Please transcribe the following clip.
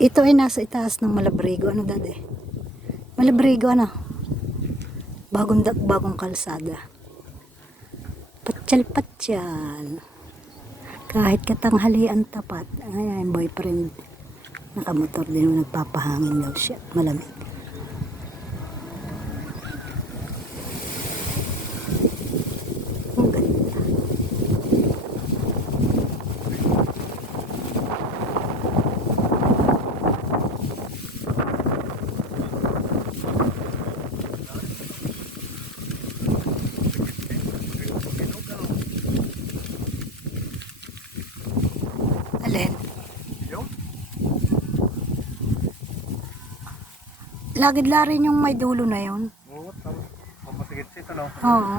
Ito ay nasa itaas ng Malabrigo. Ano dati? Malabrigo ano? Bagong kalsada. Patsal-patsal. Kahit katanghalian tapat. Ayan, boyfriend. Nakamotor din, nagpapahangin daw siya. Malamig. Ang ganda. Alin? Lagid la rin yung may dulo na yun. Oo, tapos papasigit ito, no? Oo.